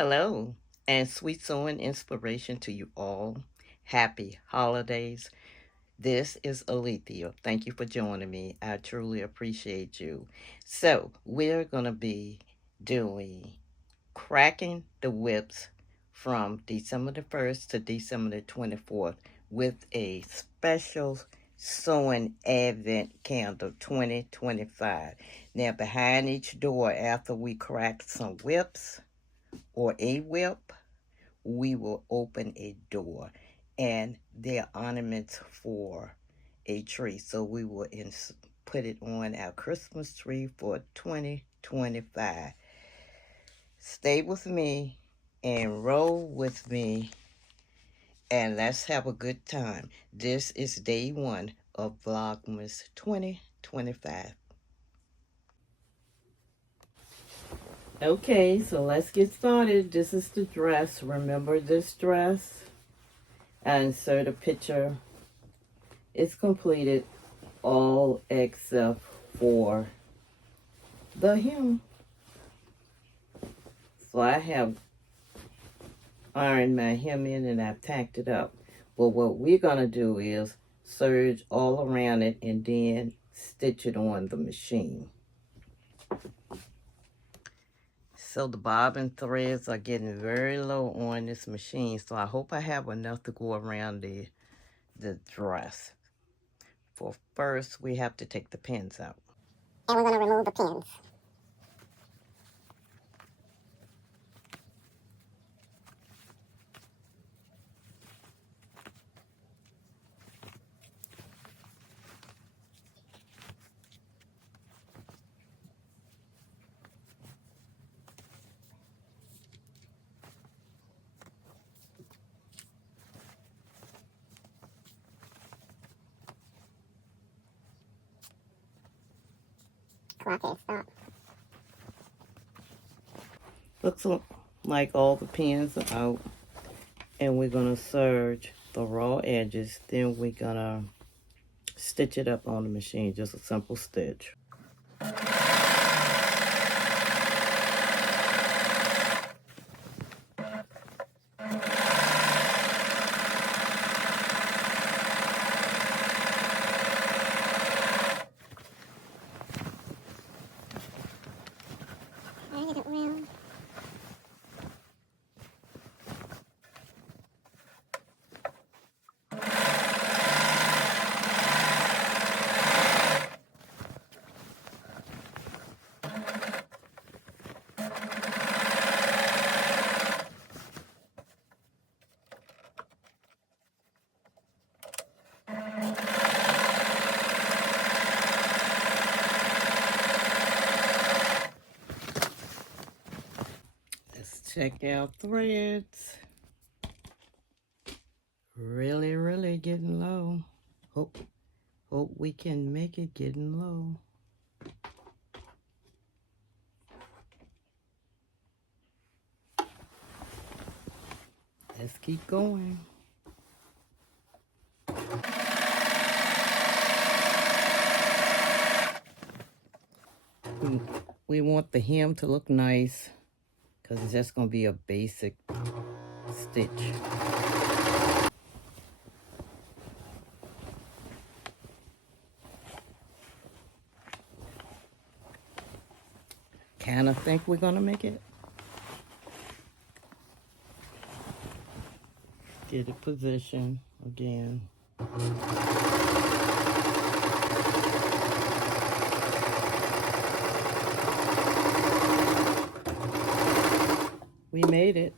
Hello, and sweet sewing inspiration to you all. Happy holidays. This is Alethea. Thank you for joining me. I truly appreciate you. So, we're going to be doing cracking the whips from December the 1st to December the 24th with a special sewing advent candle 2025. Now, behind each door, after we crack some whips, or a whip, we will open a door. And they're ornaments for a tree. So we will put it on our Christmas tree for 2025. Stay with me and roll with me and let's have a good time. This is day one of Vlogmas 2025. Okay, so let's get started. This is the dress. Remember this dress? I insert a picture. It's completed all except for the hem. So I have ironed my hem in and I've tacked it up. But what we're going to do is serge all around it and then stitch it on the machine. So the bobbin threads are getting very low on this machine. So I hope I have enough to go around the dress. For first, we have to take the pins out. And we're going to remove the pins. Clock stop. Looks like all the pins are out. And we're going to serge the raw edges. Then we're going to stitch it up on the machine. Just a simple stitch. Let's check out threads. Really getting low. Hope we can make it getting low. Let's keep going. We want the hem to look nice because it's just going to be a basic stitch. Kind of think we're going to make it. Get it position again. We made it.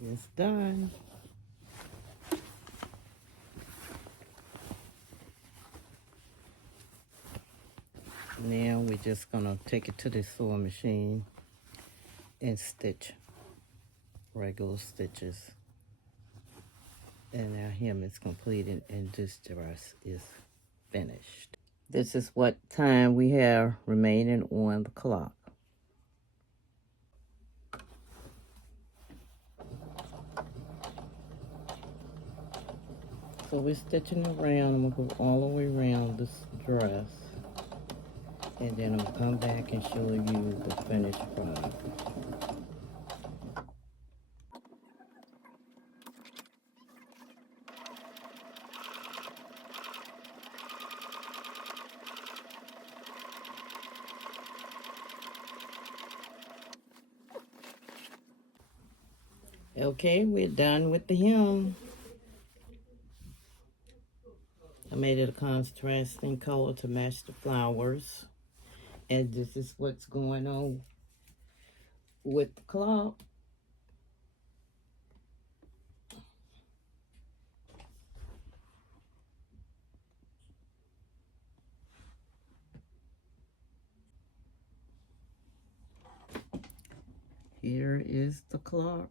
It's done. Now we're just gonna take it to the sewing machine and stitch regular stitches. And our hem is completed and this dress is finished. This is what time we have remaining on the clock. So we're stitching around. I'm gonna go all the way around this dress, and then I'm gonna come back and show you the finished product. Okay, we're done with the hem. I made it a contrasting color to match the flowers. And this is what's going on with the cloth. Here is the clock.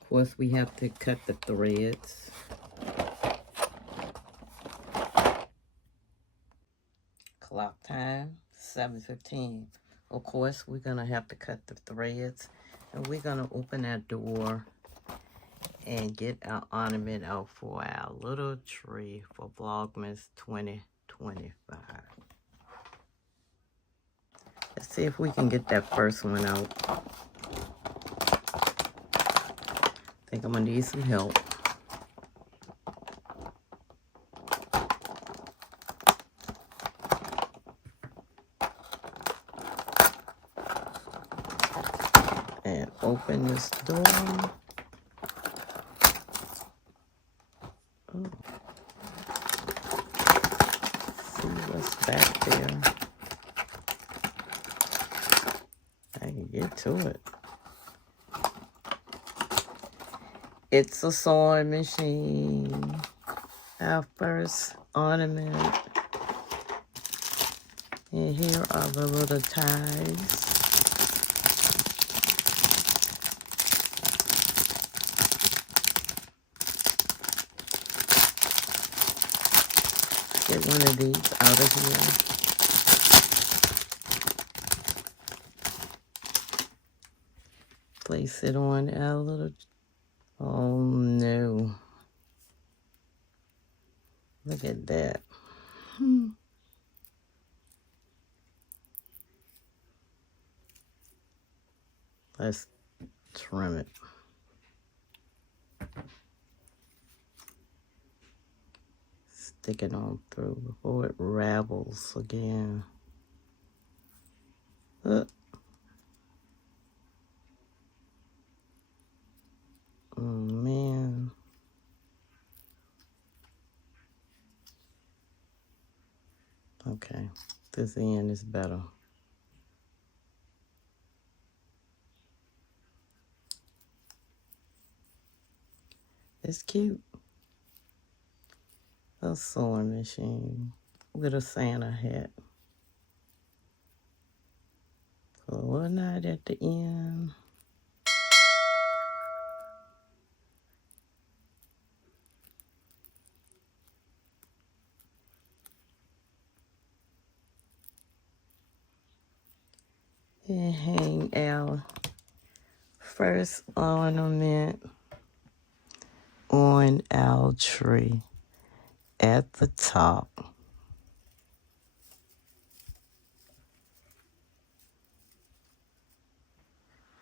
Of course, we have to cut the threads. Clock time, 7:15. Of course, we're gonna have to cut the threads, and we're gonna open that door and get our ornament out for our little tree for Vlogmas 2025. Let's see if we can get that first one out. I think I'm gonna need some help. And open this door. Oh. See what's back there. I can get to it. It's a sewing machine. Our first ornament. And here are the little ties. Get one of these out of here. Place it on our little, oh no. Look at that. Let's trim it. Stick it on through before it ravels again. Oh man. Okay, this end is better. It's cute. A sewing machine with a Santa hat. So one night at the end. And hang our first ornament on our tree at the top.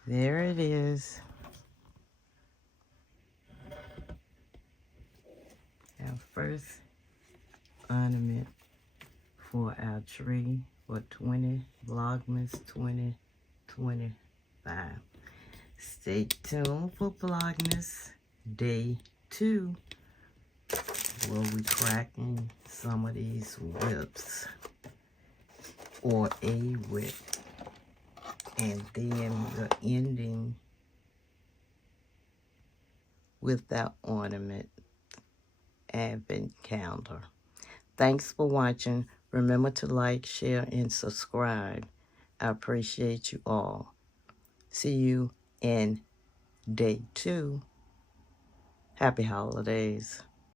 There it is. Our first ornament for our tree for Vlogmas 2025. Stay tuned for Vlogmas Day 2. We'll be cracking some of these whips or a whip. And then we're ending with our ornament advent calendar. Thanks for watching. Remember to like, share, and subscribe. I appreciate you all. See you in Day 2. Happy holidays.